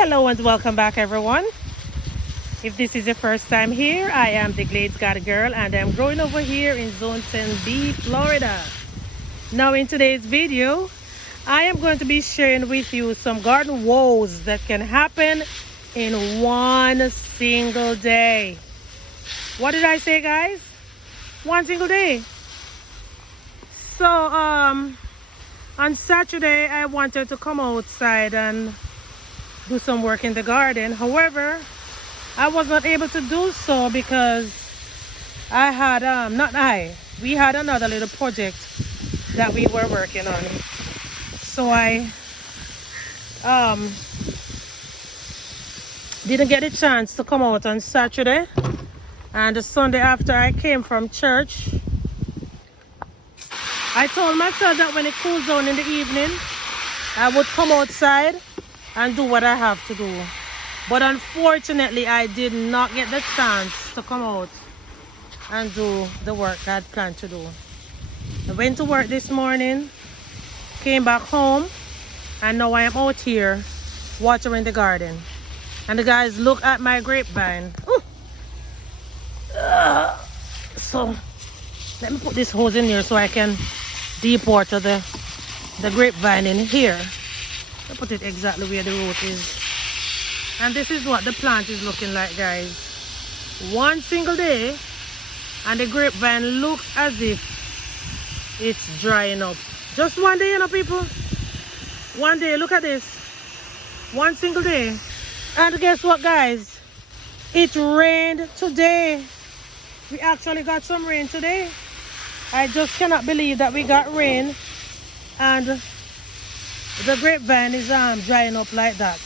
Hello and welcome back, everyone. If this is your first time here, I am the Glades Got Girl and I'm growing over here in Zone 10B, Florida. Now in today's video, I am going to be sharing with you some garden woes that can happen in one single day. What did I say, guys? One single day. So on Saturday I wanted to come outside and do some work in the garden. However, I was not able to do so because I had we had another little project that we were working on. So I didn't get a chance to come out on Saturday, and the Sunday after I came from church, I told myself that when it cools down in the evening I would come outside and do what I have to do. But unfortunately, I did not get the chance to come out and do the work I had planned to do. I went to work this morning, came back home, and now I am out here watering the garden. And the guys, look at my grapevine. So let me put this hose in here so I can deep water the grapevine in here. I put it exactly where the root is. And this is what the plant is looking like, guys. One single day and the grapevine looks as if it's drying up. Just one day, you know, people. One day, look at this. One single day. And guess what, guys? It rained today. We actually got some rain today. I just cannot believe that we got rain and the grapevine is drying up like that.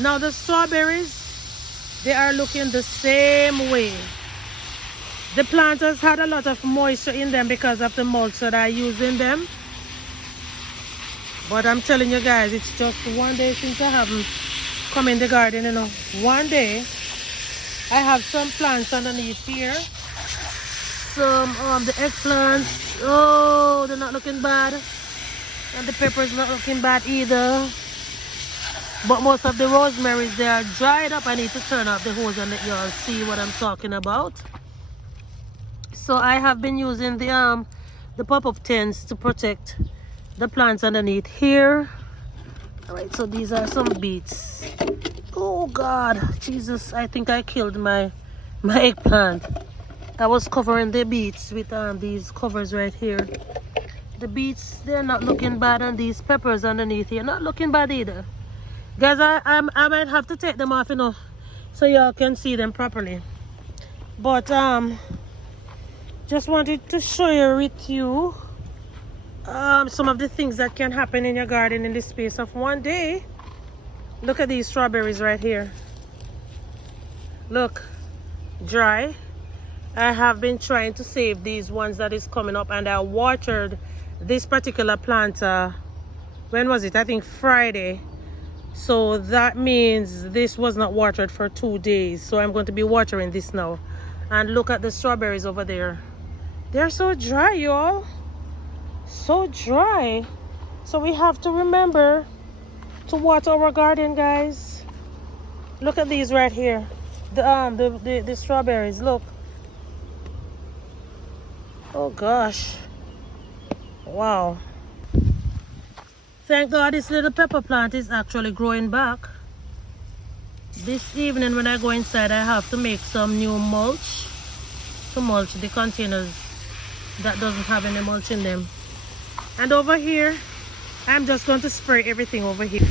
Now the strawberries, they are looking the same way. The plant has had a lot of moisture in them because of the mulch that I use in them. But I'm telling you guys, it's just one day since I haven't come in the garden, you know. One day. I have some plants underneath here. Some the eggplants, oh, they're not looking bad. And the pepper's not looking bad either. But most of the rosemaries, they are dried up. I need to turn off the hose and let y'all see what I'm talking about. So I have been using the pop-up tents to protect the plants underneath here. Alright, so these are some beets. Oh God, Jesus, I think I killed my eggplant. I was covering the beets with these covers right here. The beets, they're not looking bad, and these peppers underneath here not looking bad either. Guys, I might have to take them off, you know, so y'all can see them properly. But just wanted to share with you some of the things that can happen in your garden in the space of one day. Look at these strawberries right here. Look, dry. I have been trying to save these ones that is coming up, and I watered this particular plant when was it? I think Friday. So that means this was not watered for 2 days. So I'm going to be watering this now. And look at the strawberries over there. They're so dry, y'all. So dry. So we have to remember to water our garden, guys. Look at these right here. The strawberries, look. Oh gosh. Wow. Thank God this little pepper plant is actually growing back. This evening when I go inside, I have to make some new mulch to mulch the containers that doesn't have any mulch in them. And over here, I'm just going to spray everything over here.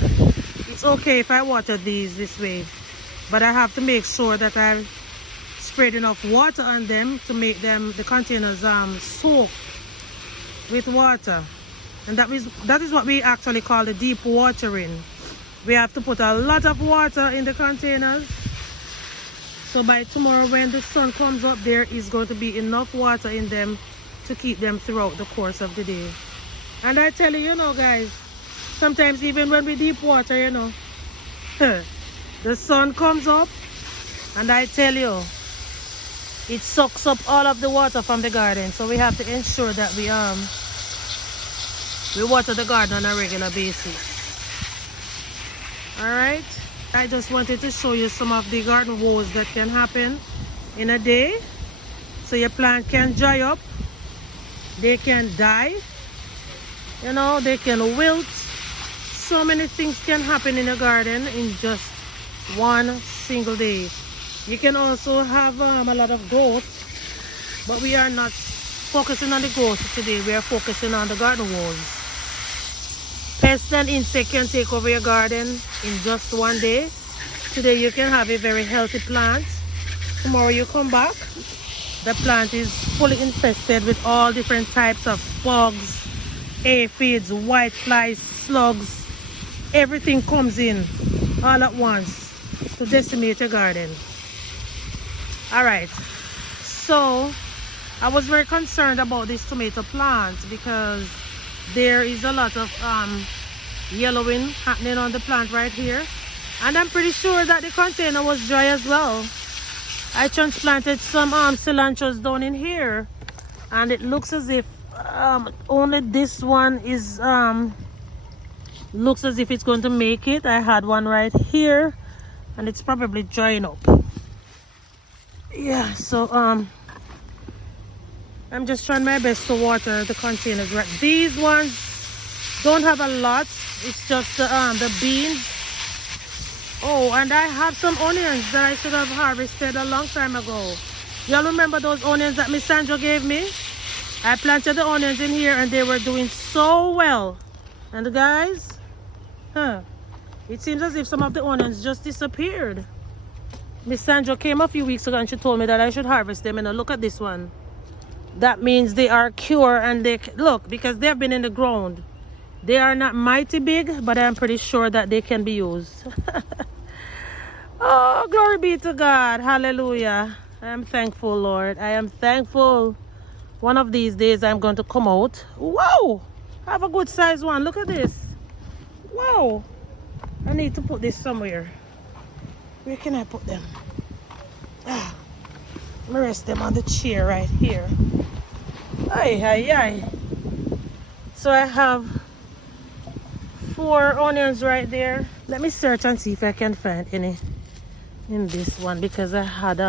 It's okay if I water these this way, but I have to make sure that I've sprayed enough water on them to make them, the containers, soak with water. And that is what we actually call the deep watering. We have to put a lot of water in the containers, so by tomorrow when the sun comes up, there is going to be enough water in them to keep them throughout the course of the day. And I tell you, you know, guys, sometimes even when we deep water, you know, the sun comes up, and I tell you, it sucks up all of the water from the garden. So we have to ensure that we water the garden on a regular basis. All right, I just wanted to show you some of the garden woes that can happen in a day. So your plant can dry up, they can die, you know, they can wilt. So many things can happen in a garden in just one single day. You can also have a lot of growth, but we are not focusing on the growth today. We are focusing on the garden woes. Pests and insects can take over your garden in just one day. Today you can have a very healthy plant. Tomorrow you come back, the plant is fully infested with all different types of bugs, aphids, white flies, slugs. Everything comes in all at once to decimate your garden. Alright, so I was very concerned about this tomato plant because there is a lot of yellowing happening on the plant right here, and I'm pretty sure that the container was dry as well. I transplanted some cilantros down in here, and it looks as if only this one is looks as if it's going to make it. I had one right here and it's probably drying up. Yeah, so I'm just trying my best to water the containers. Right, these ones don't have a lot. It's just the beans. Oh, and I have some onions that I should have harvested a long time ago. Y'all remember those onions that Miss Sandra gave me? I planted the onions in here and they were doing so well. And guys, it seems as if some of the onions just disappeared. Miss Sandra came a few weeks ago and she told me that I should harvest them. And now look at this one. That means they are cured, and they look, because they have been in the ground. They are not mighty big, but I'm pretty sure that they can be used. Oh, glory be to God. Hallelujah. I am thankful, Lord. I am thankful. One of these days I'm going to come out. Whoa! I have a good size one. Look at this. Wow. I need to put this somewhere. Where can I put them? Let me rest them on the chair right here. Ay, ay, ay. So I have 4 onions right there. Let me search and see if I can find any in this one, because I had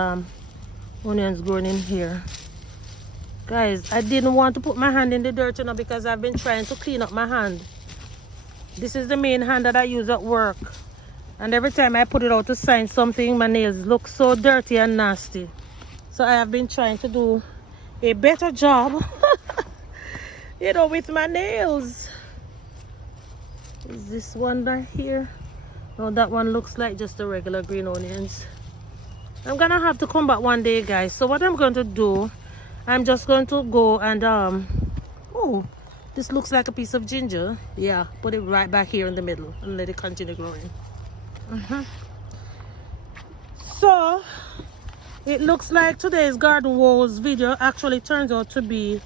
onions growing in here. Guys, I didn't want to put my hand in the dirt, you know, because I've been trying to clean up my hand. This is the main hand that I use at work. And every time I put it out to sign something, my nails look so dirty and nasty. So I have been trying to do a better job, you know, with my nails. Is this one right here? No, that one looks like just the regular green onions. I'm gonna have to come back one day, guys. So what I'm going to do, I'm just going to go and oh, this looks like a piece of ginger. Yeah, put it right back here in the middle and let it continue growing. So it looks like today's garden woes video actually turns out to be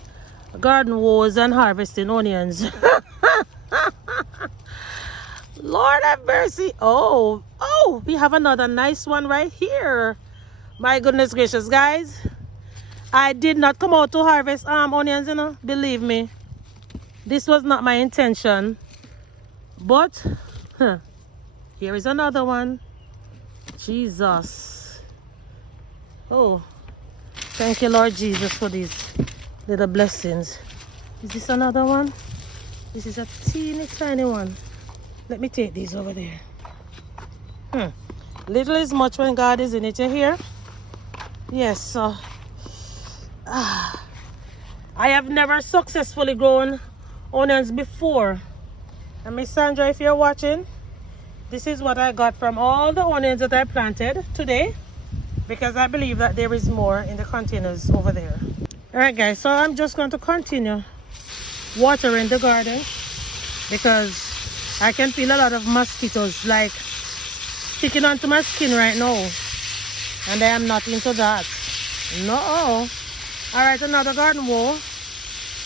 garden woes and harvesting onions. Lord have mercy. Oh, we have another nice one right here. My goodness gracious, guys. I did not come out to harvest onions, you know, believe me. This was not my intention. But here is another one. Jesus. Oh, thank you, Lord Jesus, for these little blessings. Is this another one? This is a teeny tiny one. Let me take these over there. Little is much when God is in it, you hear? Yes, so I have never successfully grown onions before. And Miss Sandra, if you're watching, this is what I got from all the onions that I planted today, because I believe that there is more in the containers over there. Alright guys, so I'm just going to continue watering the garden because I can feel a lot of mosquitoes like sticking onto my skin right now, and I am not into that. No. Alright, another garden wall.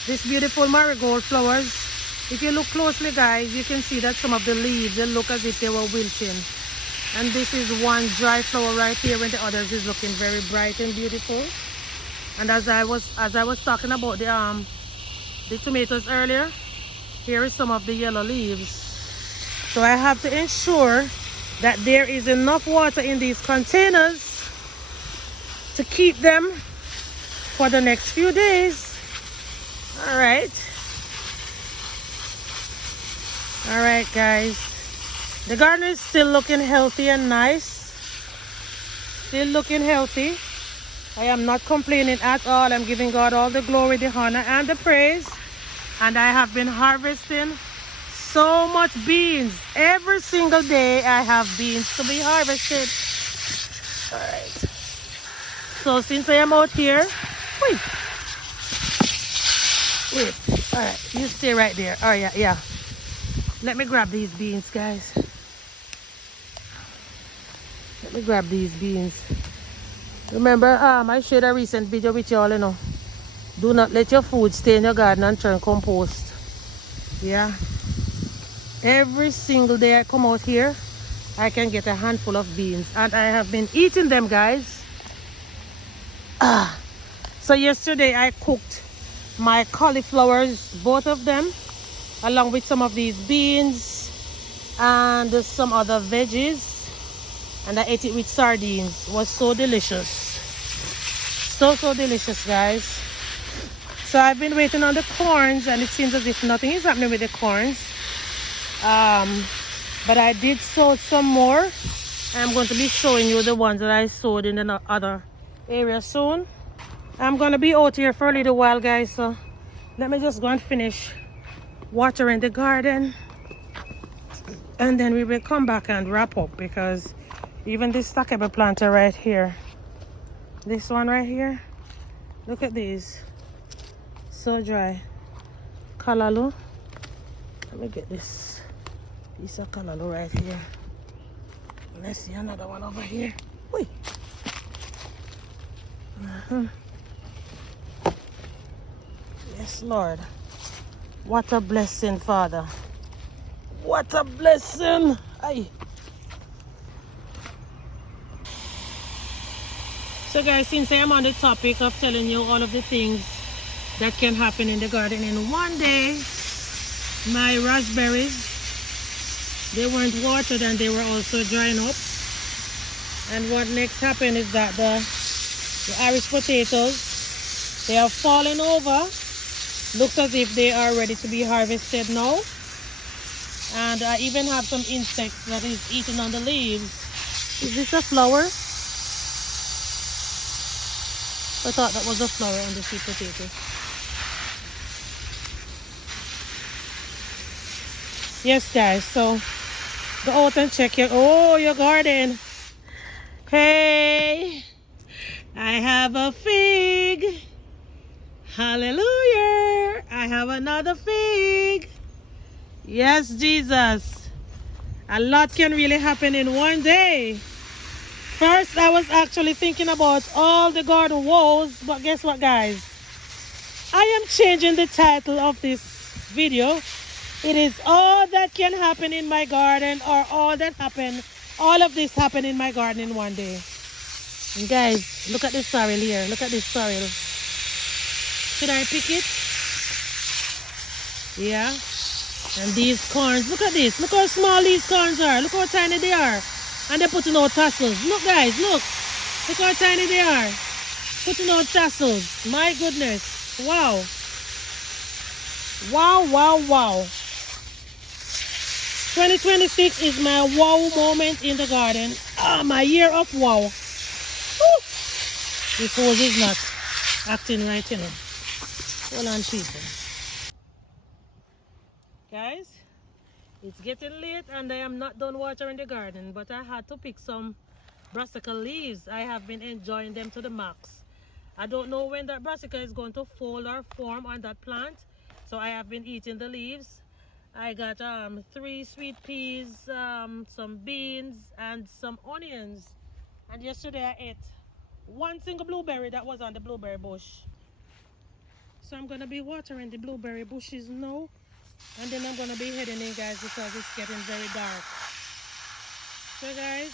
This beautiful marigold flowers. If you look closely, guys, you can see that some of the leaves, they look as if they were wilting. And this is one dry flower right here, and the others is looking very bright and beautiful. And as I was talking about the tomatoes earlier, here is some of the yellow leaves. So I have to ensure that there is enough water in these containers to keep them for the next few days. All right, guys, the garden is still looking healthy and nice, still looking healthy. I am not complaining at all. I'm giving God all the glory, the honor, and the praise. And I have been harvesting so much beans. Every single day I have beans to be harvested. All right. So since I am out here, wait. All right, you stay right there. Oh yeah. Let me grab these beans, guys. Let me grab these beans. Remember, I shared a recent video with y'all, you know. Do not let your food stay in your garden and turn compost. Yeah. Every single day I come out here, I can get a handful of beans. And I have been eating them, guys. So yesterday I cooked my cauliflowers, both of them, along with some of these beans and some other veggies. And I ate it with sardines. It was so delicious. So delicious, guys. So I've been waiting on the corns, and it seems as if nothing is happening with the corns. But I did sow some more. I'm going to be showing you the ones that I sowed in the other area soon. I'm going to be out here for a little while, guys. So let me just go and finish watering the garden. And then we will come back and wrap up, because even this stackable planter right here, this one right here, look at these, so dry. Kalalu, let me get this piece of kalalu right here. Let's see another one over here. Wait. Yes, Lord. What a blessing, Father. What a blessing. Aye. So guys, since I am on the topic of telling you all of the things that can happen in the garden in one day, my raspberries, they weren't watered and they were also drying up. And what next happened is that the Irish potatoes, they are falling over. Looks as if they are ready to be harvested now. And I even have some insects that is eating on the leaves. Is this a flower? I thought that was a flower on the sweet potato. Yes, guys, so go out and check your garden. Hey, I have a fig. Hallelujah. I have another fig. Yes, Jesus. A lot can really happen in one day. First, I was actually thinking about all the garden woes, but guess what, guys? I am changing the title of this video. It is all that can happen in my garden, or all of this happened in my garden in one day. And guys, look at this sorrel here. Look at this sorrel. Should I pick it? Yeah. And these corns, look at this. Look how small these corns are. Look how tiny they are. And they're putting out tassels. Look, guys, look. Look how tiny they are. Putting out tassels. My goodness. Wow. Wow. 2026 is my wow moment in the garden. My year of wow. Woo. This hose is not acting right, you know. Hold on, people. Guys, it's getting late and I am not done watering the garden, but I had to pick some brassica leaves. I have been enjoying them to the max. I don't know when that brassica is going to fold or form on that plant, so I have been eating the leaves. I got 3 sweet peas, some beans, and some onions. And yesterday I ate 1 single blueberry that was on the blueberry bush. So I'm going to be watering the blueberry bushes now. And then I'm going to be heading in, guys, because it's getting very dark. So guys,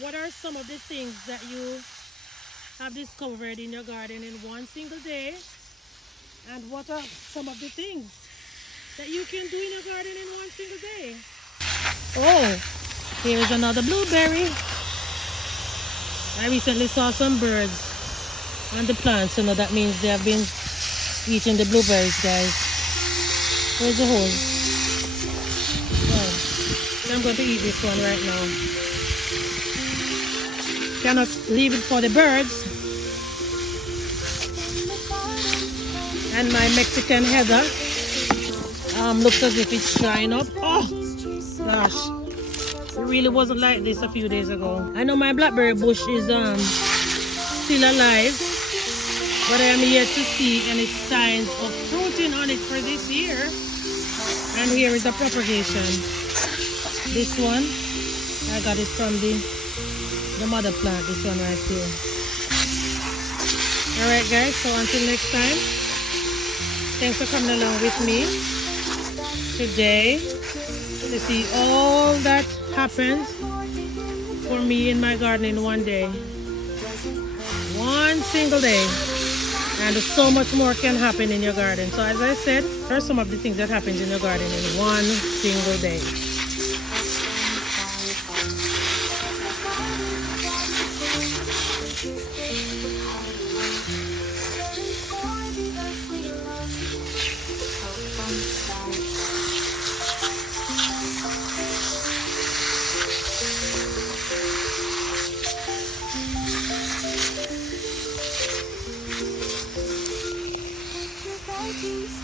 what are some of the things that you have discovered in your garden in one single day? And what are some of the things that you can do in your garden in one single day? Oh, Here's another blueberry. I recently saw some birds on the plants, so that means they have been eating the blueberries, guys. Where's the hole? Oh, I'm going to eat this one right now. Cannot leave it for the birds. And my Mexican heather looks as if it's drying up. Oh gosh, it really wasn't like this a few days ago. I know my blackberry bush is still alive, but I am yet to see any signs of fruiting on it for this year. And here is the propagation. This one, I got it from the mother plant, this one right here. Alright guys, so until next time, thanks for coming along with me today to see all that happens for me in my garden in one day. One single day. And so much more can happen in your garden. So as I said, there are some of the things that happens in your garden in one single day.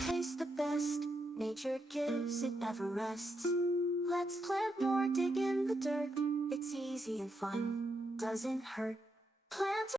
Taste the best, nature gives, it never rests. Let's plant more, dig in the dirt. It's easy and fun, doesn't hurt. Plant